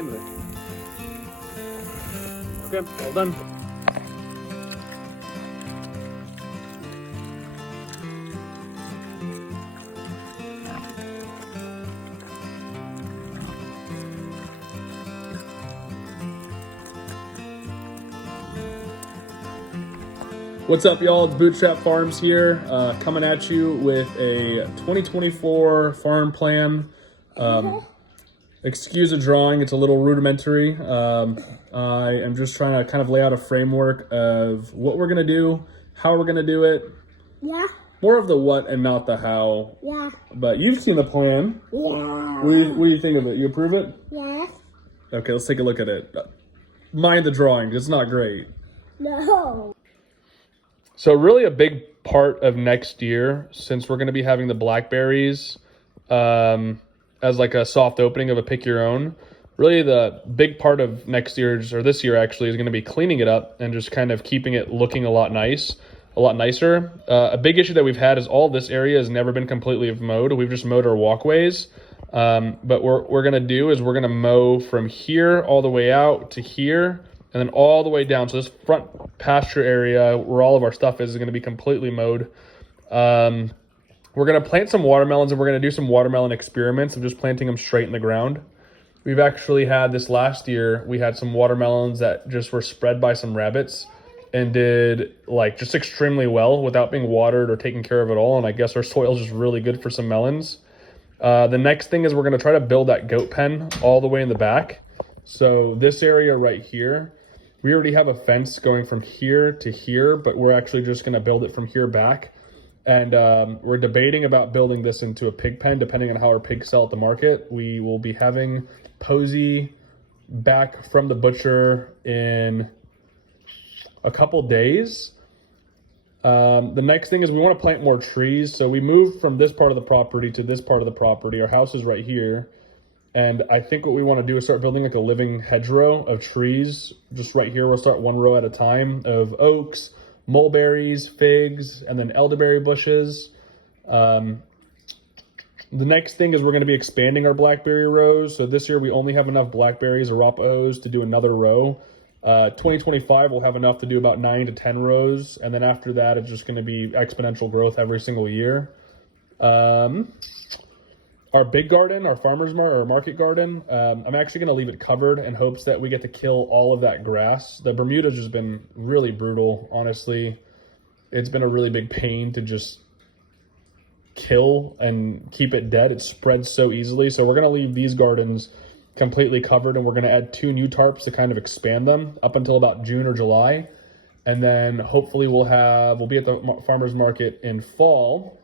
end of it. Okay, all done. What's up, y'all? It's Bootstrap Farms here, coming at you with a 2024 farm plan. Excuse the drawing, it's a little rudimentary. I am just trying to kind of lay out a framework of what we're gonna do, how we're gonna do it. Yeah. More of the what and not the how. Yeah. But you've seen the plan. Yeah. What do you think of it? You approve it? Yes. Okay, let's take a look at it. Mind the drawing, it's not great. No. So really a big part of next year, since we're going to be having the blackberries as like a soft opening of a pick your own, really the big part of next year's, or this year actually, is going to be cleaning it up and just kind of keeping it looking a lot nicer. A big issue that we've had is all this area has never been completely mowed. We've just mowed our walkways. But what we're going to do is we're going to mow from here all the way out to here, and then all the way down. So this front pasture area where all of our stuff is going to be completely mowed. We're going to plant some watermelons, and we're going to do some watermelon experiments of just planting them straight in the ground. We've actually had this last year, we had some watermelons that just were spread by some rabbits and did like just extremely well without being watered or taken care of at all. And I guess our soil is just really good for some melons. The next thing is we're going to try to build that goat pen all the way in the back. So this area right here, we already have a fence going from here to here, but we're actually just going to build it from here back. And we're debating about building this into a pig pen, depending on how our pigs sell at the market. We will be having Posey back from the butcher in a couple days. The next thing is we want to plant more trees. So we moved from this part of the property to this part of the property. Our house is right here. And I think what we want to do is start building like a living hedgerow of trees. Just right here, we'll start one row at a time of oaks, mulberries, figs, and then elderberry bushes. The next thing is we're going to be expanding our blackberry rows. So this year we only have enough blackberries, Arapahoes to do another row. 2025 we'll have enough to do about 9 to 10 rows. And then after that, it's just going to be exponential growth every single year. Our big garden, our market garden, I'm actually going to leave it covered in hopes that we get to kill all of that grass. The Bermuda's just been really brutal, honestly. It's been a really big pain to just kill and keep it dead. It spreads so easily. So we're going to leave these gardens completely covered, and we're going to add 2 new tarps to kind of expand them up until about June or July. And then hopefully we'll be at the farmer's market in fall.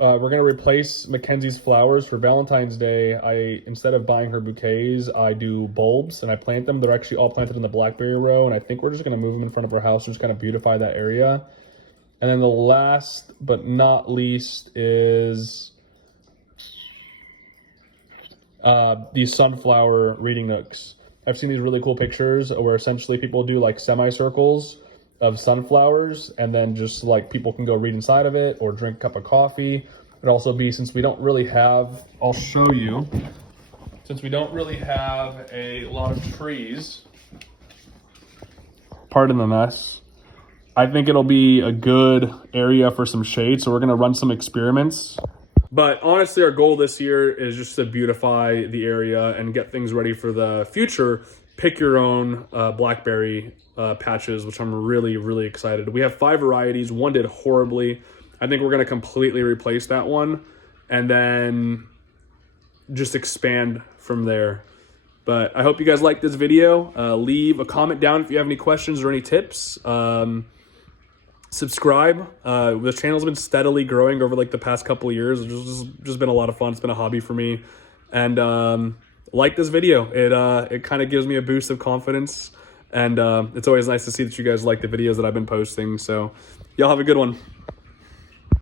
We're going to replace Mackenzie's flowers for Valentine's Day. Instead of buying her bouquets, I do bulbs and I plant them. They're actually all planted in the blackberry row, and I think we're just going to move them in front of our house and just kind of beautify that area. And then the last but not least is these sunflower reading nooks. I've seen these really cool pictures where essentially people do like semicircles of sunflowers, and then just like people can go read inside of it or drink a cup of coffee. It'd also be, since we don't really have, I'll show you, since we don't really have a lot of trees, pardon the mess, I think it'll be a good area for some shade. So we're gonna run some experiments. But honestly, our goal this year is just to beautify the area and get things ready for the future pick your own blackberry patches, which I'm really, really excited. We have 5 varieties. One did horribly. I think we're going to completely replace that one and then just expand from there. But I hope you guys liked this video. Leave a comment down if you have any questions or any tips. Subscribe. The channel's been steadily growing over like the past couple of years. It's just been a lot of fun. It's been a hobby for me. And like this video. It kind of gives me a boost of confidence. And it's always nice to see that you guys like the videos that I've been posting. So y'all have a good one.